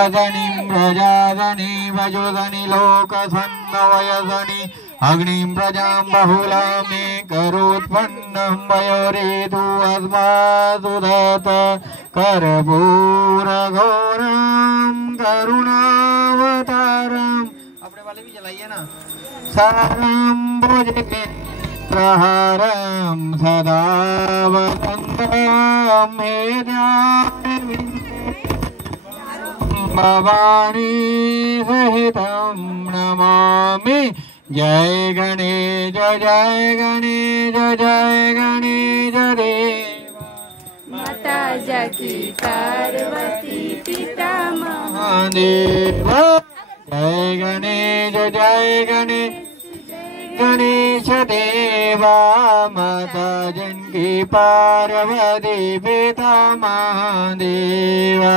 धनिं प्रजाधनि वजुधनि लोकसन्नवयधनि अग्निं प्रजां बहुलां मे करोत्पन्नं वयोरेतु अस्मासुदत कर्पूरघोरं करुणावतारम् अपने वाले भी जलाइए ना सारं भुजे प्रहारं सदा वसन्तं मे भवानी सहितं नमामि जय गणेश देव माता जकी पार्वती पिता महादेव जय गणेश देवा माता जनकी पार्वती पिता महादेवा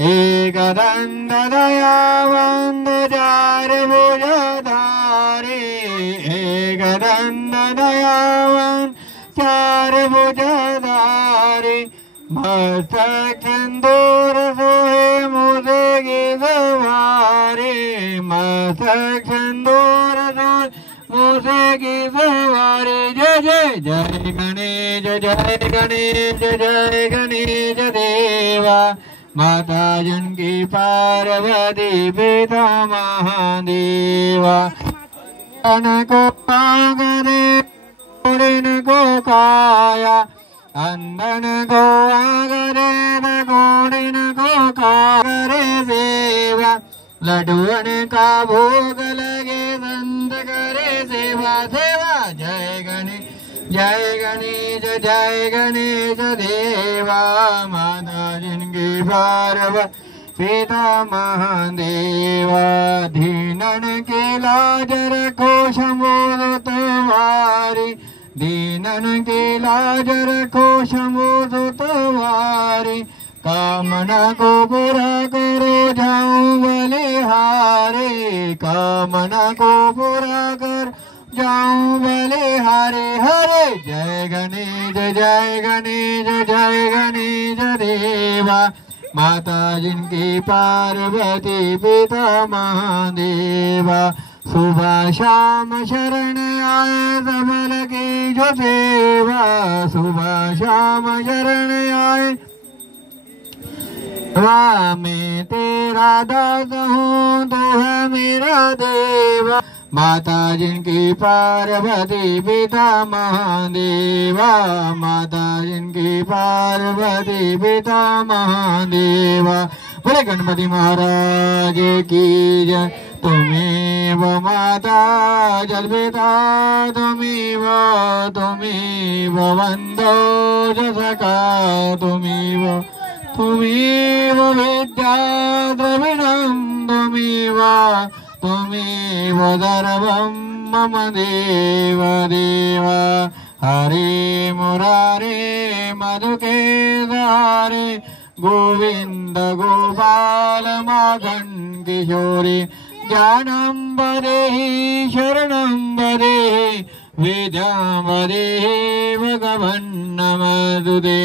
एकदंत दयावंत चार भुजधारी एकदंत दयावंत चार भुजधारी मस्तक सिंदूर सोहे मुझे की सवारी मस्तक सिंदूर सोहे मुझे की सवारी जय गणेश देवा माता जनकी पार्वती पिता महादेवा को पागरे को काया अंधन को आगरे घोड़िन को कागरे सेवा लड्डुअन का भोग लगे संत करे सेवा जय गणेश देवा माता जिनकी पार्वती पिता महादेवा दीनन के लाज रखो शंभो तुम्हारी दीनन के लाज रखो शंभो तुम्हारी कामना को पूरा करो जाऊं बलिहारी कामना को पूरा कर जाऊं बलिहारी हरे जय गणेश देवा माता जिनकी पार्वती पिता महादेवा सुबह शाम शरण आए सबल की जो सेवा सुबह शाम शरण आए मैं तेरा दास हूँ तू है मेरा देवा माता जिनकी पार्वती पिता महादेवा माता जिनकी पार्वती पिता महादेवा बोले गणपति महाराज की जय तुमेव माता जलपिता तुमेव वंदो जसका तुमेव विद्या द्रविणं तुमेव सर्वं मम देव हरे मुरारे मधुकेदारे गोविंद गोपाल माखन किशोरी ज्ञानं वदेहि शरणं वदेहि विद्यां वदेहि भगवन्नमस्तुते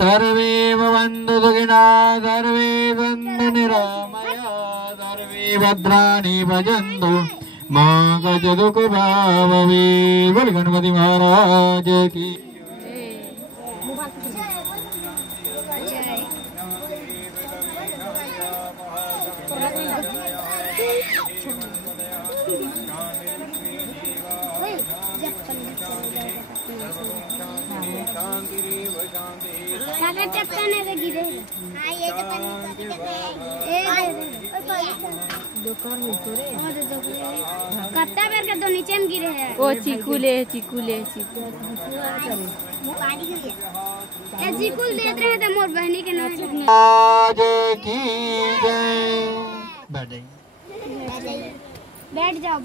सर्वे भवन्तु सुखिनः सर्वे सन्तु निरामया सर्वे भद्राणि भजन्तु मां कचिदुःखभाववे बोल गणपति महाराज की चप्पल नहीं गिरे हाँ ये तो दुकान में थोड़े कत्ता बेर के तो नीचे में गिरे हैं ओ चिकुले पानी गिरे ए चिकुल देत रहे थे मोर बहनी के नाम आज की जय बैठ जाओ